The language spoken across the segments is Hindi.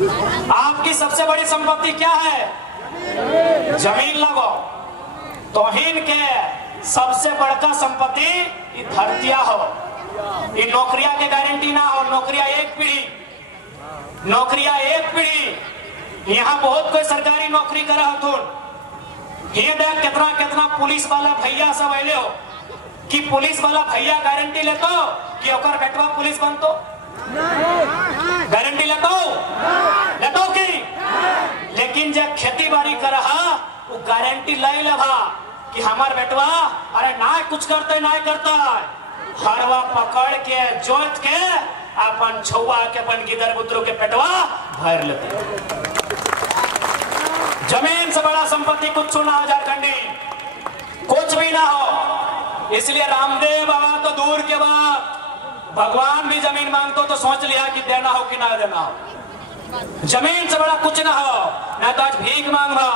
आपकी सबसे बड़ी संपत्ति क्या है? जमीन लगो। तोहिन के सबसे बड़का संपत्ति ये धरतिया हो। ये नौकरिया के गारंटी ना हो। नौकरिया एक पीढ़ी, नौकरिया एक पीढ़ी। यहाँ बहुत कोई सरकारी नौकरी कर ये देख कितना कितना पुलिस वाला भैया सब अले हो कि पुलिस वाला भैया गारंटी लेतो कि ओकर बेटवा पुलिस बनतो। गारंटी लेतो लेतो की, लेकिन जब खेती बाड़ी कर वो गारंटी ले लभा कि हमार बेटवा अरे ना कुछ करते ना करता, हरवा पकड़ के जोत के अपन छुआ के अपन गिदर बुतरू के पेटवा भर लेते। जमीन से बड़ा संपत्ति कुछ ना हो झारखंडी, कुछ भी ना हो। इसलिए रामदेव बाबा तो दूर के बाद, भगवान भी जमीन मांगतो तो सोच लिया कि देना हो कि ना देना हो। जमीन से बड़ा कुछ ना हो, मैं तो आज भीख मांगा।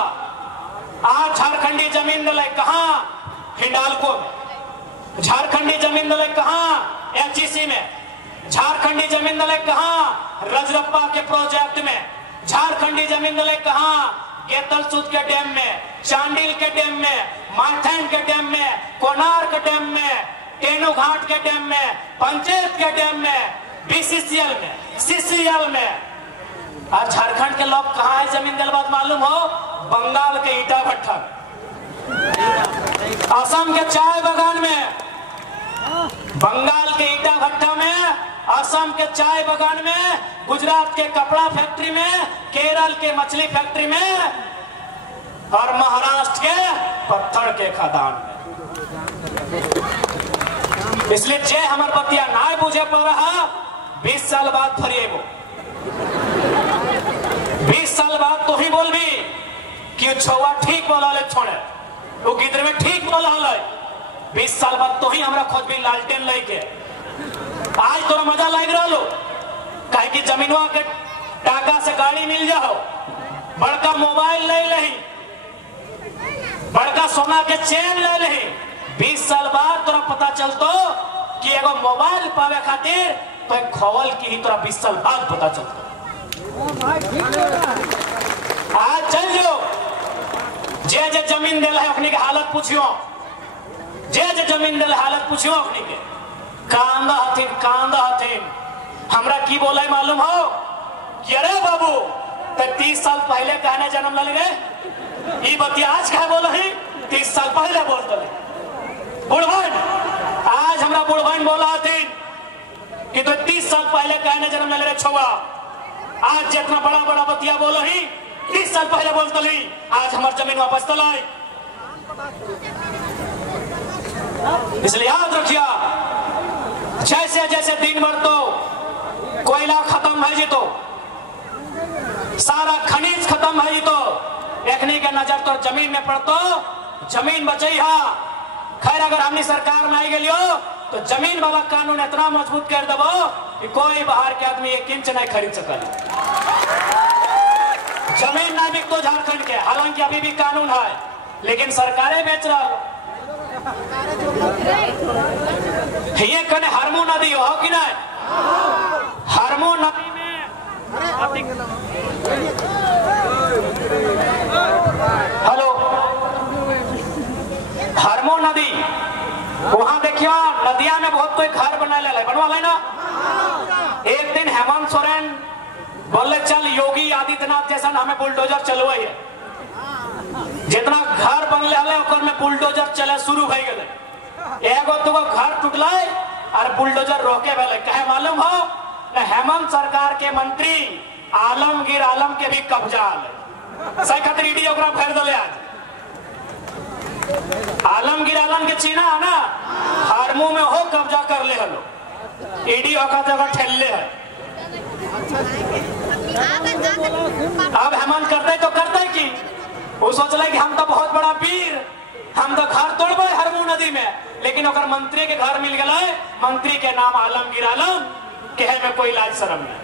आज झारखंडी जमीन दिले कहां? हिंडालको में। झारखंडी जमीन दिले कहां? एचईसी में। झारखंडी जमीन दिले कहां? रजरप्पा के प्रोजेक्ट में। झारखंडी जमीन दिले कहां? केतलसुद के डैम में, चांडिल के डैम में, माथेन के डैम में, कोनार के डैम में, टेनू घाट के डैम में, पंचायत के डैम में, बीसीसीएल में, सीसीएल में। आज झारखंड के लोग कहां है जमीन दिलबाद मालूम हो? बंगाल के ईटा भट्टा में, असम के चाय बागान में, बंगाल के ईटा भट्टा में, असम के चाय बागान में, गुजरात के कपड़ा फैक्ट्री में, केरल के मछली फैक्ट्री में और महाराष्ट्र के पत्थर के खदान में। इसलिए जे हमार बतिया ना बुझे पड़ रहा, 20 साल बाद फरिएबो। 20 साल बाद तो ही बोल भी कि छुआ ठीक बोला ले छोड़े, वो गिद्र में ठीक बोला ले। 20 साल बाद तो ही हमरा खोज भी लालटेन लेके। आज तो मजा लग रहा लो कहे कि जमीनवा के टाका से गाड़ी मिल जाओ, बड़का मोबाइल ले लही, बड़का सोना के चेन ले लही। 20 साल बाद तोरा पता चलतो कि एगो मोबाइल पावे खातिर तो एक खोवल की ही तोरा 20 साल बाद पता चलतो। आज चल जो जे जे जमीन दिल है अपनी के हालत पूछियो, जे जे जमीन दिल हालत पूछियो अपनी के। कांदा हथिन हमरा की बोला मालूम हो कि अरे बाबू तो 30 साल पहले कहने जन्म ले गए, ये बतिया आज कहे बोल ही 30 साल पहले बोल दे। बुढ़वन आज हमरा बुढ़वन बोला हथिन कि तो 30 साल पहले कहने जन्म ले रहे छुआ। आज जितना बड़ा बड़ा बतिया बोल ही 30 साल पहले बोल दली। आज हमार जमीन वापस तलाई। इसलिए याद रखिया, जैसे जैसे दिन भर तो कोयला खत्म है जी, तो सारा खनिज खत्म है जी, तो देखने के नजर तो जमीन में पड़तो, जमीन बचाई हा। खैर अगर हमने सरकार में आई गई हो तो जमीन वाला कानून इतना मजबूत कर दबो कि कोई बाहर के आदमी 1 इंच नहीं खरीद सकल। जमीन ना बिक तो झारखंड के, हालांकि अभी भी कानून है, लेकिन सरकारें बेच रहा। ये कने हरमू नदी हो कि नहीं? हरमू नदी में हेलो, हरमू नदी वहां देखियो, नदिया में बहुत कोई घर बना ले बनवा ले ना। एक दिन हेमंत सोरेन बोले चल योगी आदित्यनाथ जैसा हमें बुलडोजर चलवाई है। जितना घर बनले हले में बुलडोजर चले शुरू हो गए। एगो दुगो घर टूटल और बुलडोजर रोके वाले कहे मालूम हो? हेमंत सरकार के मंत्री आलमगीर आलम के भी कब्जा सही खातिर ईडी ओकरा भर दिले। आज आलमगीर आलम के चीना है ना, हरमू में हो कब्जा कर ले हलो, ईडी ओका जगह ठेलले है। अब हेमंत करते तो करते कि वो सोच रहे कि हम तो बहुत बड़ा वीर, हम तो घर तोड़बे हरमू नदी में, लेकिन ओकर मंत्री के घर मिल गए। मंत्री के नाम आलमगीर आलम, कहे में कोई लाज शर्म नहीं।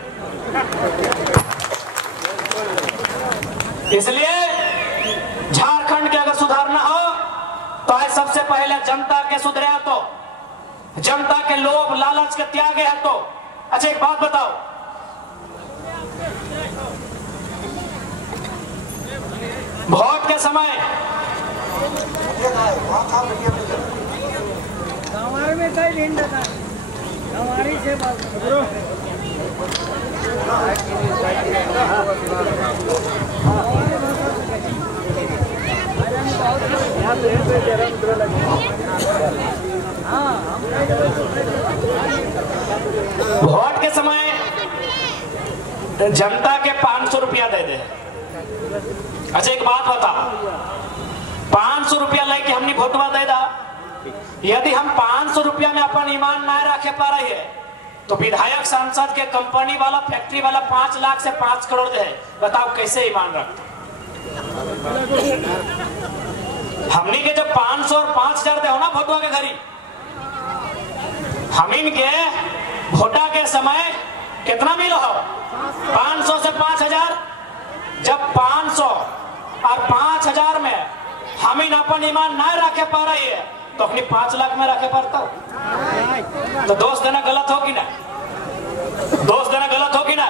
इसलिए झारखंड के अगर सुधारना हो तो है सबसे पहले जनता के सुधरे, तो जनता के लोभ लालच के त्यागे है। तो अच्छा एक बात बताओ, समय हमारे में कई दिन था हमारी से वोट के समय जनता के 500 रुपया दे दे। अच्छा एक बात बता, 500 रुपया लेके हमने वोटवा दे दा, यदि हम 500 रुपया में अपन ईमान ना रखे पा रही है तो विधायक सांसद के कंपनी वाला फैक्ट्री वाला 5 लाख से 5 करोड़ दे, बताओ कैसे ईमान रखते। हमने के जब 500 और 5000 दे हो ना वोटवा के घरी, हम इनके वोटा के समय कितना मिलो हो 500 से 5000। जब 500 और 5000 में हम इन अपन ईमान ना रखे पा रही है तो अपनी 5 लाख में रखे पड़ता हो। तो दोष देना गलत हो कि ना, दोष देना गलत हो कि ना।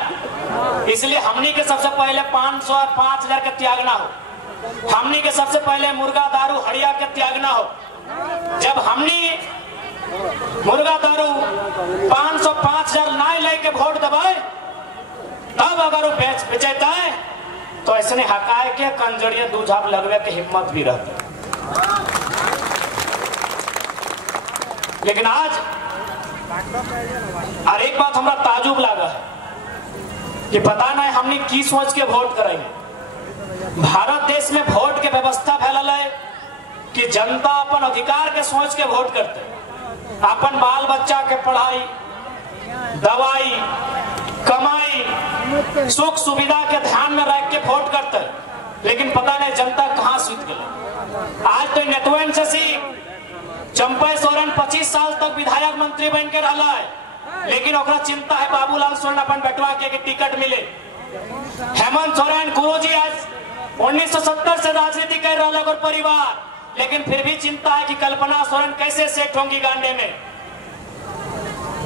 इसलिए हमनी के सबसे पहले 500 और 5000 के त्यागना हो। हमनी के सबसे पहले मुर्गा दारू हड़िया के त्यागना हो। जब हमनी मुर्गा दारू 500 5000 ना लेके वोट दबाए तब अगर वो बेचता है तो ऐसे हकाए के कंजड़िया दू झाप लगवे के हिम्मत भी रहती। लेकिन आज और एक बात हमरा ताजुब लगा है कि पता नहीं हमने की सोच के वोट करेंगे। भारत देश में वोट के व्यवस्था फैलल है कि जनता अपन अधिकार के सोच के वोट करते, अपन बाल बच्चा के पढ़ाई दवाई कमाई सुख सुविधा के ध्यान में रख के वोट करते। लेकिन पता नहीं जनता कहाँ सूत गई। आज तो नेटवर्क से चंपा सोरेन 25 साल तक विधायक मंत्री बन के रहा है, लेकिन ओकरा चिंता है बाबूलाल सोरेन अपन बेटवा के टिकट मिले। हेमंत सोरेन गुरुजी आज 1970 से राजनीति कर रहा है और परिवार, लेकिन फिर भी चिंता है कि कल्पना सोरेन कैसे सेट होंगी गांडे में।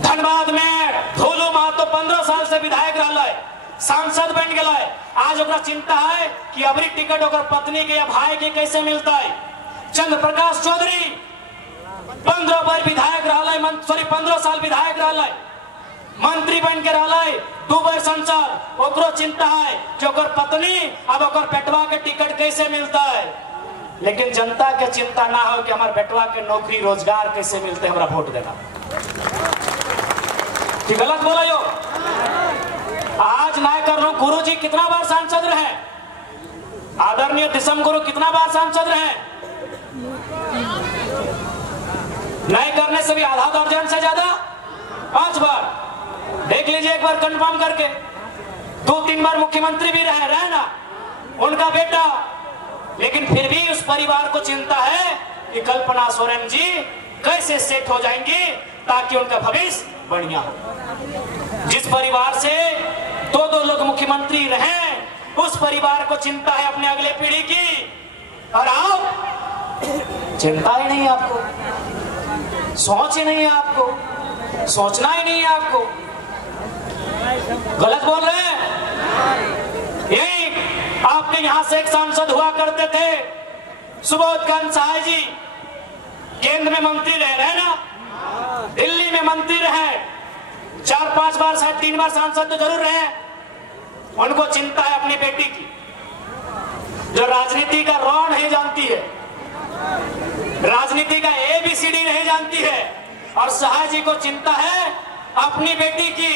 धनबाद में धोलू महतो 15 साल से विधायक रहा है, सांसद बन गया है। आज ओकरा चिंता है कि अबरी टिकट ओकर पत्नी के या भाई के कैसे मिलता है। चंद्र प्रकाश चौधरी 15 बार विधायक रहा है, 15 साल विधायक रहा है, मंत्री बन के रहा है, 2 बार संसद। ओकरो चिंता है कि ओकर पत्नी अब ओकर बेटवा के टिकट कैसे मिलता है। लेकिन जनता के चिंता ना हो कि हमारे बेटवा के नौकरी रोजगार कैसे मिलते, हमारा वोट देना। कि गलत बोला यो आज ना कर लो। गुरु जी कितना बार सांसद रहे, आदरणीय दिसम गुरु कितना बार सांसद रहे, नहीं करने से भी आधा दर्जन से ज्यादा 5 बार। देख लीजिए एक बार कंफर्म करके, 2-3 बार मुख्यमंत्री भी रहे ना उनका बेटा। लेकिन फिर भी उस परिवार को चिंता है कि कल्पना सोरेन जी कैसे सेट हो जाएंगी ताकि उनका भविष्य बढ़िया हो। जिस परिवार से 2 लोग मुख्यमंत्री रहे उस परिवार को चिंता है अपने अगले पीढ़ी की, और आप चिंता ही नहीं, आपको सोच ही नहीं है, आपको सोचना ही नहीं है। आपको गलत बोल रहे हैं। यही आपके यहां से एक सांसद हुआ करते थे सुबोध कांत सहाय जी, केंद्र में मंत्री रहे ना, दिल्ली में मंत्री रहे, 4-5 बार शायद 3 बार सांसद तो जरूर रहे। उनको चिंता है अपनी बेटी की, जो राजनीति का रॉ नहीं जानती है, राजनीति का ABCD नहीं जानती है, और सहाय जी को चिंता है अपनी बेटी की।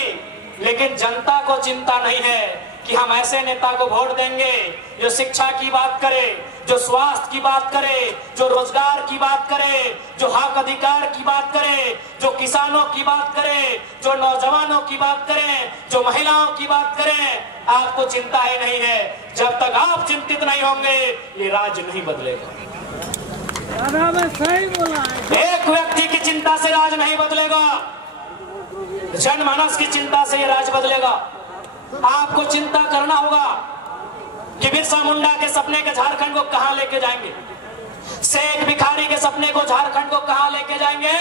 लेकिन जनता को चिंता नहीं है कि हम ऐसे नेता को वोट देंगे जो शिक्षा की बात करे, जो स्वास्थ्य की बात करे, जो रोजगार की बात करे, जो हक अधिकार की बात करे, जो किसानों की बात करे, जो नौजवानों की बात करे, जो महिलाओं की बात करे। आपको चिंता ही नहीं है। जब तक आप चिंतित नहीं होंगे ये राज्य नहीं बदलेगा। सही बोला है। एक व्यक्ति की चिंता से राज नहीं बदलेगा, जनमानस की चिंता से ये राज बदलेगा। आपको चिंता करना होगा कि बिरसा मुंडा के सपने के झारखंड को कहां लेके जाएंगे, शेख भिखारी के सपने को झारखंड को कहां लेके जाएंगे,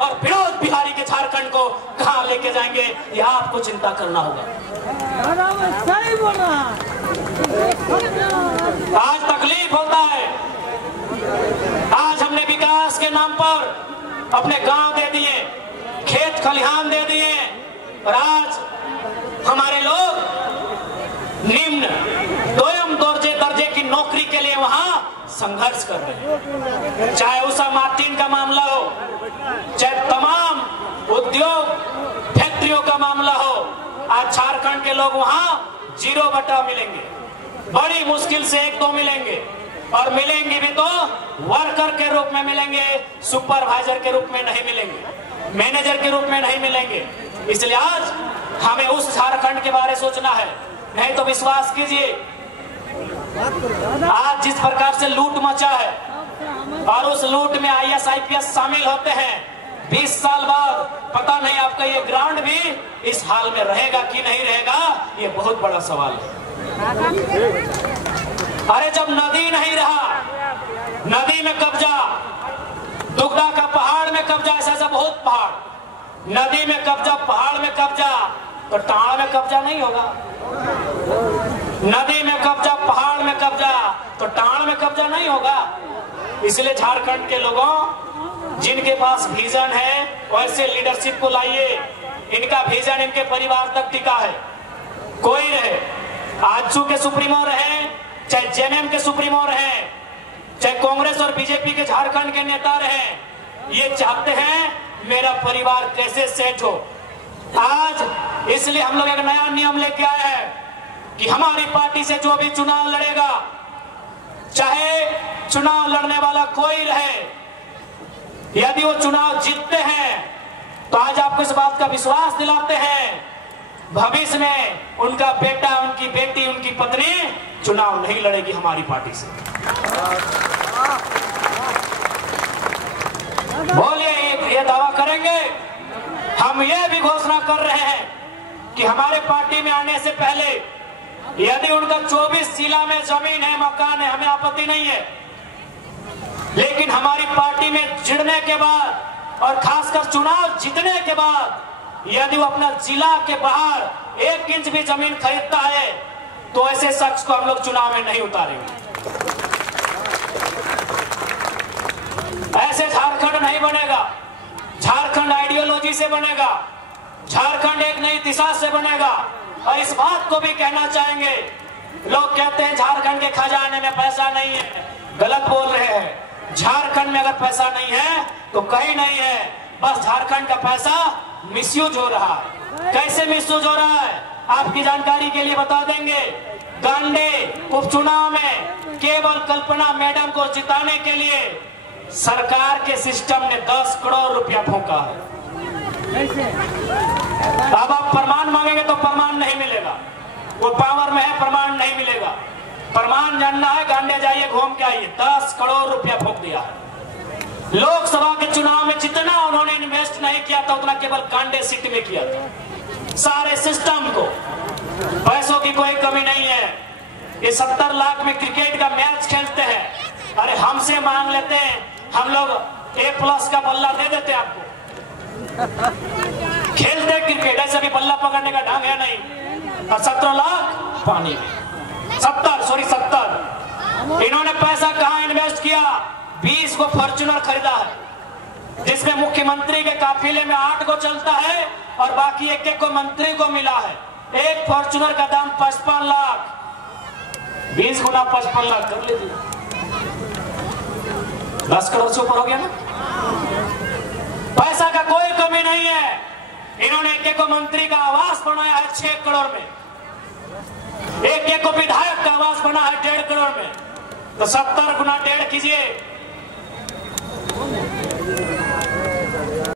और विनोद बिहारी के झारखंड को कहां लेके जाएंगे, यह आपको चिंता करना होगा। सही बोला। आज तकलीफ होता है विकास के नाम पर अपने गांव दे दिए, खेत खलिहान दे दिए, और आज हमारे लोग निम्न दोयम दर्जे की नौकरी के लिए वहां संघर्ष कर रहे हैं। चाहे उषा मार्टिन का मामला हो, चाहे तमाम उद्योग फैक्ट्रियों का मामला हो, आज झारखंड के लोग वहां 0 मिलेंगे। बड़ी मुश्किल से 1-2 मिलेंगे, और मिलेंगे भी तो वर्कर के रूप में मिलेंगे, सुपरवाइजर के रूप में नहीं मिलेंगे, मैनेजर के रूप में नहीं मिलेंगे। इसलिए आज हमें उस झारखंड के बारे सोचना है। नहीं तो विश्वास कीजिए, आज जिस प्रकार से लूट मचा है, और उस लूट में IAS IPS शामिल होते हैं, 20 साल बाद पता नहीं आपका ये ग्राउंड भी इस हाल में रहेगा कि नहीं रहेगा, ये बहुत बड़ा सवाल है। अरे जब नदी नहीं रहा, नदी में कब्जा, दुगदा का पहाड़ में कब्जा, ऐसा बहुत पहाड़, नदी में कब्जा, पहाड़ में कब्जा, तो टाड़ में कब्जा नहीं होगा। नदी में कब्जा, पहाड़ में कब्जा, तो टाड़ में कब्जा नहीं होगा। इसलिए झारखंड के लोगों, जिनके पास विजन है, वैसे लीडरशिप को लाइए। इनका विजन इनके परिवार तक टिका है। कोई रहे, आजसू के सुप्रीमो रहे, चाहे JMM के सुप्रीमो रहे, चाहे कांग्रेस और बीजेपी के झारखंड के नेता रहे, ये चाहते हैं मेरा परिवार कैसे सेट हो। आज इसलिए हम लोग एक नया नियम लेके आए हैं कि हमारी पार्टी से जो भी चुनाव लड़ेगा, चाहे चुनाव लड़ने वाला कोई रहे, यदि वो चुनाव जीतते हैं तो आज आपको इस बात का विश्वास दिलाते हैं, भविष्य में उनका बेटा, उनकी बेटी, उनकी पत्नी चुनाव नहीं लड़ेगी हमारी पार्टी से। बोलिए, ये दावा करेंगे। हम ये भी घोषणा कर रहे हैं कि हमारे पार्टी में आने से पहले यदि उनका 24 जिला में जमीन है, मकान है, हमें आपत्ति नहीं है, लेकिन हमारी पार्टी में जुड़ने के बाद और खासकर चुनाव जीतने के बाद यदि वो अपना जिला के बाहर 1 इंच भी जमीन खरीदता है तो ऐसे शख्स को हम लोग चुनाव में नहीं उतारेंगे। ऐसे झारखंड नहीं बनेगा। झारखंड आइडियोलॉजी से बनेगा, झारखंड एक नई दिशा से बनेगा। और इस बात को भी कहना चाहेंगे, लोग कहते हैं झारखंड के खजाने में पैसा नहीं है, गलत बोल रहे हैं। झारखंड में अगर पैसा नहीं है तो कहीं नहीं है, बस झारखंड का पैसा मिसयूज हो रहा है। कैसे मिसयूज हो रहा है आपकी जानकारी के लिए बता देंगे। गांडे उपचुनाव में केवल कल्पना मैडम को जिताने के लिए सरकार के सिस्टम ने 10 करोड़ रुपया फूंका है। अब आप प्रमाण मांगेंगे तो प्रमाण नहीं मिलेगा, वो पावर में है, प्रमाण नहीं मिलेगा। प्रमाण जानना है, गांडे जाइए, घूम के आइए, 10 करोड़ रुपया फूंक दिया है। लोकसभा के चुनाव में जितना उन्होंने इन्वेस्ट नहीं किया था उतना केवल गांडे सीट में किया था। सारे सिस्टम को पैसों की कोई कमी नहीं है। ये 70 लाख में क्रिकेट का मैच खेलते हैं, अरे हमसे मांग लेते हैं, हम लोग A+ का बल्ला दे देते आपको। खेलते क्रिकेट, ऐसे भी बल्ला पकड़ने का ढंग है नहीं। और 17 लाख पानी में, 70 इन्होंने पैसा कहां इन्वेस्ट किया? 20 को फॉर्च्यूनर खरीदा है, जिसमें मुख्यमंत्री के काफिले में 8 को चलता है और बाकी एक को मंत्री को मिला है। एक फॉर्च्यूनर का दाम 55 लाख, 20 गुना 55 लाख कर लीजिए, 10 करोड़ से ऊपर हो गया ना। पैसा का कोई कमी नहीं है। इन्होंने एक को मंत्री का आवास बनाया है 6 करोड़ में, एक को विधायक का आवास बना है 1.5 करोड़ में। तो 70 गुना 1.5 कीजिए,